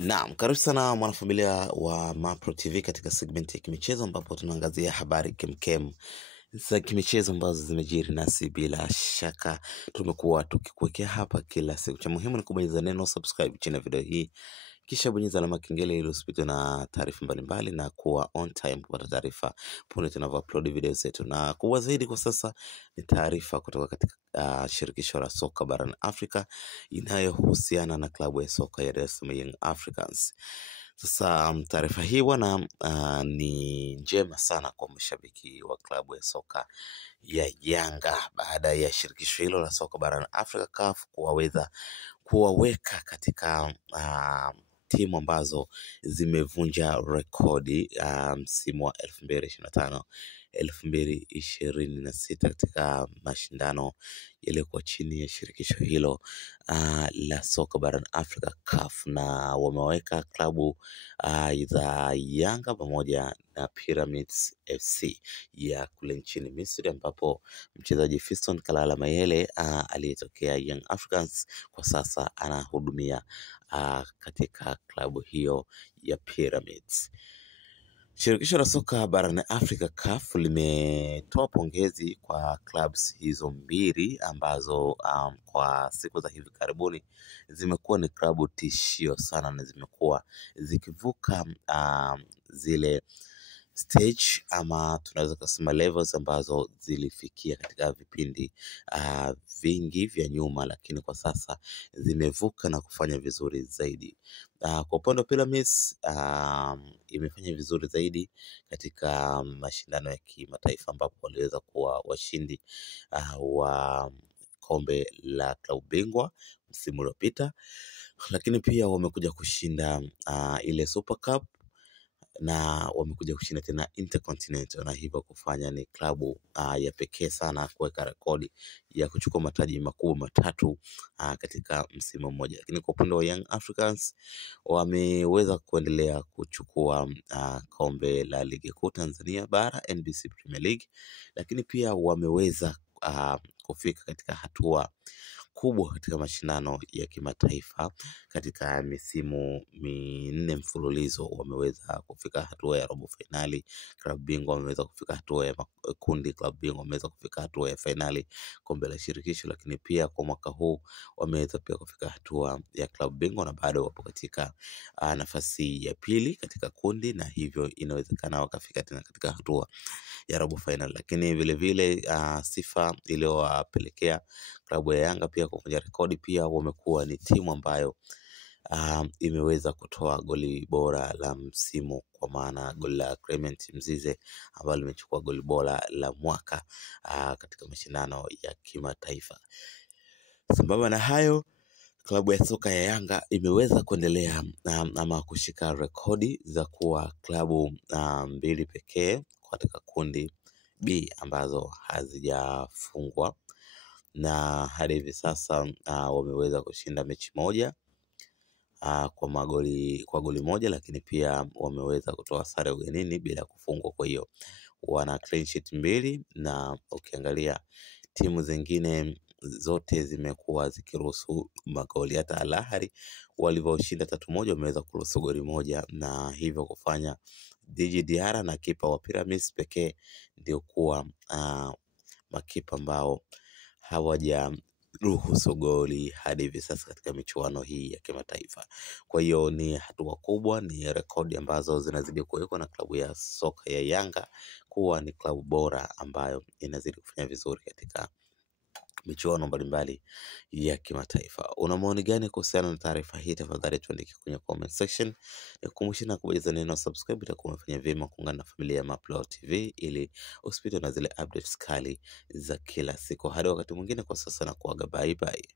Naam, karibu sana mwanafamilia wa Mapro TV katika segment ya kimichezo ambapo tunaangazia habari kemkem za kimichezo ambazo zimejiri, nasi bila shaka tumekuwa tukikuwekea hapa kila siku. Cha muhimu ni kubonyeza neno subscribe chini ya video hii, kisha bonyeza alama kengele ili usipitwe na taarifa mbalimbali na kuwa on time kupata taarifa punde tunavyoupload video zetu. Na kubwa zaidi kwa sasa ni taarifa kutoka katika shirikisho la soka barani Afrika inayohusiana na klabu ya soka ya Dar es Salaam Young Africans. Sasa taarifa hii bwana ni njema sana kwa mashabiki wa klabu ya soka ya Yanga baada ya shirikisho hilo la soka barani Afrika CAF kuwaweka katika timu ambazo zimevunja rekodi msimu wa 2025-2026 katika mashindano yaliyokuwa chini ya shirikisho hilo la soka barani Afrika CAF, na wameweka klabu za Yanga pamoja na Pyramids FC ya kule nchini Misri, ambapo mchezaji Fiston Kalala Mayele aliyetokea Young Africans kwa sasa anahudumia katika klabu hiyo ya Pyramids. Shirikisho la soka barani Afrika CAF limetoa pongezi kwa clubs hizo mbili ambazo kwa siku za hivi karibuni zimekuwa ni klabu tishio sana na zimekuwa zikivuka zile stage ama tunaweza kusema levels ambazo zilifikia katika vipindi vingi vya nyuma, lakini kwa sasa zimevuka na kufanya vizuri zaidi. Kwa upande wa Pyramids imefanya vizuri zaidi katika mashindano ya kimataifa ambapo waliweza kuwa washindi wa kombe la klabu bingwa msimu uliopita, lakini pia wamekuja kushinda ile Super Cup na wamekuja kushinda tena Intercontinental, na hivyo kufanya ni klabu ya pekee sana kuweka rekodi ya kuchukua mataji makubwa matatu katika msimu mmoja. Lakini kwa upande wa Young Africans wameweza kuendelea kuchukua kombe la ligi kuu Tanzania bara NBC Premier League, lakini pia wameweza kufika katika hatua kubwa katika mashindano ya kimataifa katika misimu minne mfululizo. Wameweza kufika hatua ya robo finali klabu bingwa, wameweza kufika hatua ya makundi klabu bingwa, wameweza kufika hatua ya finali kombe la shirikisho, lakini pia kwa mwaka huu wameweza pia kufika hatua ya klabu bingwa na bado wapo katika nafasi ya pili katika kundi, na hivyo inawezekana wakafika tena katika hatua ya robo final. Lakini vile vile sifa iliyowapelekea klabu ya Yanga pia kuvunja rekodi, pia wamekuwa ni timu ambayo imeweza kutoa goli bora la msimu, kwa maana goli la Clement Mzize ambalo limechukua goli bora la mwaka katika mashindano ya kimataifa. Sambamba na hayo, klabu ya soka ya Yanga imeweza kuendelea ama kushika rekodi za kuwa klabu mbili pekee katika kundi B ambazo hazijafungwa, na hadi hivi sasa wameweza kushinda mechi moja kwa goli moja, lakini pia wameweza kutoa sare ugenini bila kufungwa. Kwa hiyo wana clean sheet mbili, na ukiangalia timu zingine zote zimekuwa zikiruhusu magoli. Hata Al Ahly walivyoshinda 3-1 wameweza kuruhusu goli moja, na hivyo kufanya Djigui Diarra na kipa wa Pyramids pekee ndio kuwa makipa ambao hawajaruhusu goli hadi hivi sasa katika michuano hii ya kimataifa. Kwa hiyo ni hatua kubwa, ni rekodi ambazo zinazidi kuwekwa na klabu ya soka ya Yanga kuwa ni klabu bora ambayo inazidi kufanya vizuri katika michuano mbalimbali ya kimataifa. Una maoni gani kuhusiana na taarifa hii? Tafadhali tuandike kwenye comment section. Nikukumbusha na kubonyeza neno subscribe, itakuwa umefanya vyema kuungana na familia ya Mapro TV ili usipitwe na zile updates kali za kila siku. Hadi wakati mwingine, kwa sasa na kuaga bye bye.